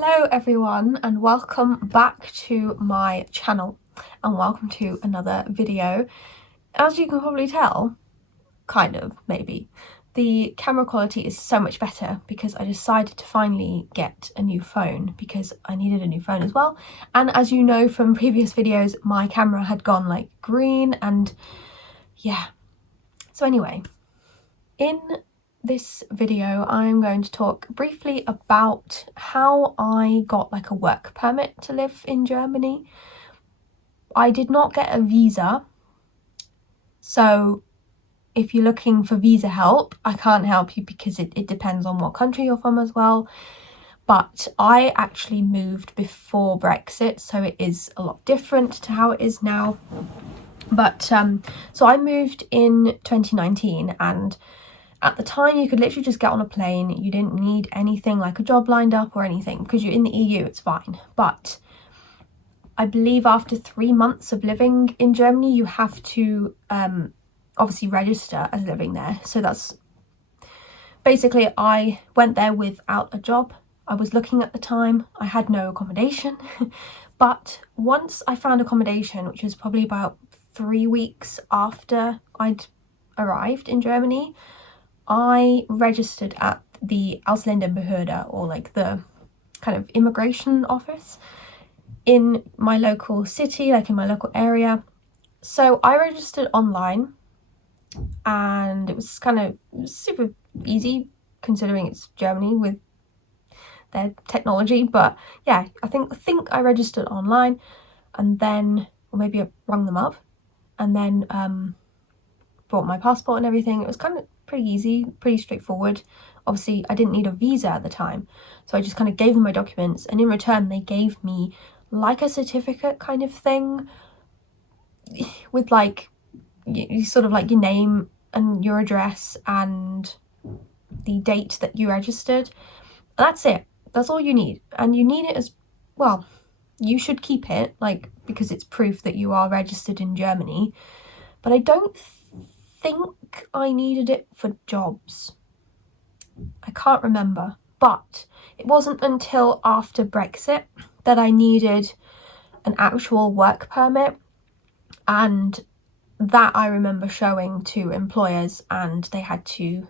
Hello everyone and welcome back to my channel and welcome to another video. As you can probably tell, kind of, maybe, the camera quality is so much better because I decided to finally get a new phone because I needed a new phone as well. And as you know from previous videos, my camera had gone like green and yeah. So anyway, in this video I'm going to talk briefly about how I got like a work permit to live in Germany. I did not get a visa, so if you're looking for visa help, I can't help you because it depends on what country you're from as well. But I actually moved before Brexit, so it is a lot different to how it is now. But so I moved in 2019, and at the time you could literally just get on a plane. You didn't need anything like a job lined up or anything because you're in the EU, it's fine. But I believe after 3 months of living in Germany, you have to obviously register as living there. So that's basically, I went there without a job. I was looking at the time, I had no accommodation. But once I found accommodation, which was probably about 3 weeks after I'd arrived in Germany, I registered at the Ausländerbehörde, or like the kind of immigration office in my local city, like in my local area. So I registered online and it was kind of super easy considering it's Germany with their technology. But yeah, I think I registered online and then, or maybe I rang them up and then brought my passport and everything. It was kind of pretty easy, pretty straightforward. Obviously I didn't need a visa at the time, so I just kind of gave them my documents, and in return they gave me like a certificate kind of thing with like sort of like your name and your address and the date that you registered. That's it. That's all you need. And you need it as well, you should keep it, like, because it's proof that you are registered in Germany. But I don't think I needed it for jobs. I can't remember, but it wasn't until after Brexit that I needed an actual work permit, and that I remember showing to employers, and they had to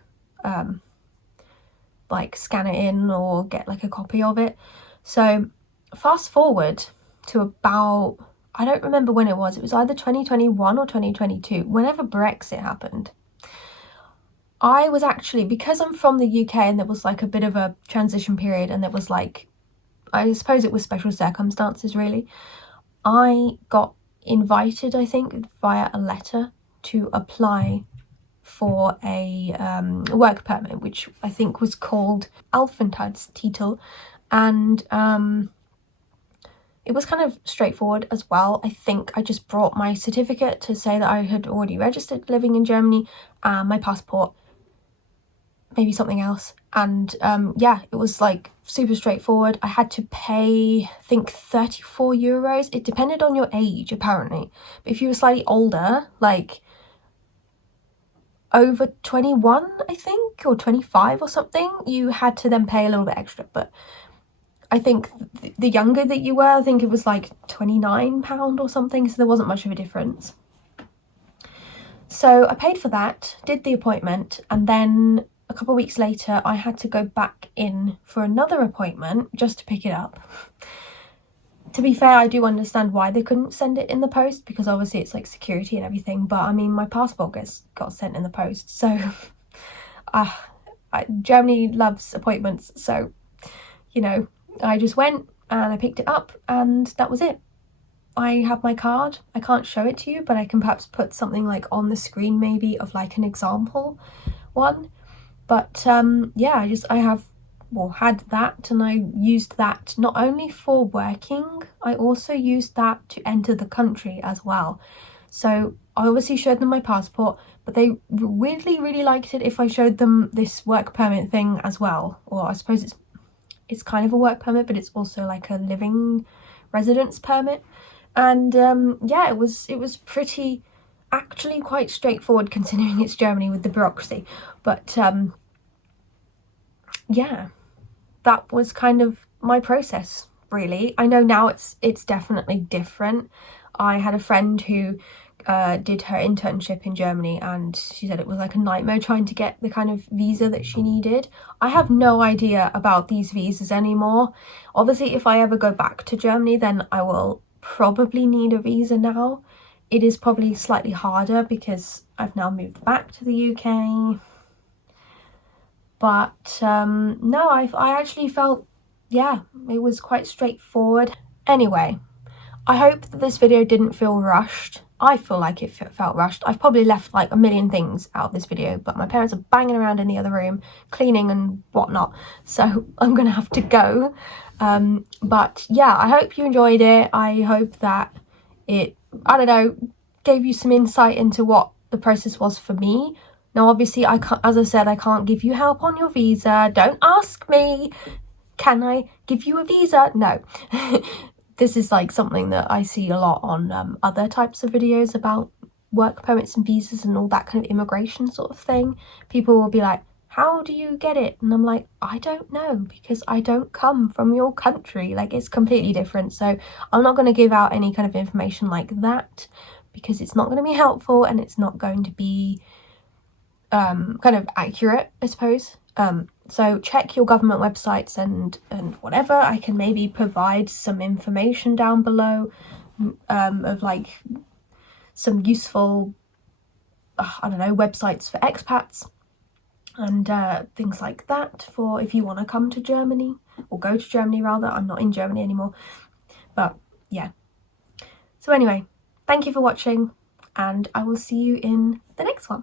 like scan it in or get like a copy of it. So fast forward to about, I don't remember when it was either 2021 or 2022, whenever Brexit happened. I was actually, because I'm from the UK and there was like a bit of a transition period and there was like, I suppose it was special circumstances really, I got invited, I think, via a letter to apply for a work permit, which I think was called Aufenthaltstitel, and it was kind of straightforward as well. I think I just brought my certificate to say that I had already registered living in Germany, my passport, maybe something else, and yeah, it was like super straightforward. I had to pay, I think, 34 euros. It depended on your age apparently, but if you were slightly older, like over 21 I think, or 25 or something, you had to then pay a little bit extra. But I think the younger that you were, I think it was like £29 or something, so there wasn't much of a difference. So I paid for that, did the appointment, and then a couple of weeks later I had to go back in for another appointment just to pick it up. To be fair, I do understand why they couldn't send it in the post, because obviously it's like security and everything, but I mean, my passport got sent in the post, so Germany loves appointments, so, you know, I just went and I picked it up and that was it. I have my card. I can't show it to you, but I can perhaps put something like on the screen maybe of like an example one. But yeah, I had that, and I used that not only for working, I also used that to enter the country as well. So I obviously showed them my passport, but they weirdly really liked it if I showed them this work permit thing as well. Or I suppose it's kind of a work permit, but it's also like a living residence permit. And yeah, it was pretty, actually quite straightforward considering it's Germany with the bureaucracy. But yeah, that was kind of my process, really. I know now it's definitely different. I had a friend who did her internship in Germany, and she said it was like a nightmare trying to get the kind of visa that she needed. I have no idea about these visas anymore. Obviously, if I ever go back to Germany, then I will probably need a visa now. It is probably slightly harder because I've now moved back to the UK. But no, I actually felt, yeah, it was quite straightforward. Anyway, I hope that this video didn't feel rushed. I feel like it felt rushed. I've probably left like a million things out of this video, but my parents are banging around in the other room, cleaning and whatnot, so I'm gonna have to go. But yeah, I hope you enjoyed it. I hope that it, I don't know, gave you some insight into what the process was for me. Now, obviously, I can't, as I said, I can't give you help on your visa. Don't ask me, can I give you a visa? No. This is like something that I see a lot on other types of videos about work permits and visas and all that kind of immigration sort of thing. People will be like, how do you get it? And I'm like, I don't know, because I don't come from your country. Like, it's completely different. So I'm not going to give out any kind of information like that, because it's not going to be helpful and it's not going to be kind of accurate, I suppose. So check your government websites and whatever. I can maybe provide some information down below of like some useful, I don't know, websites for expats and things like that for if you want to come to Germany, or go to Germany rather. I'm not in Germany anymore, but yeah. So anyway, thank you for watching, and I will see you in the next one.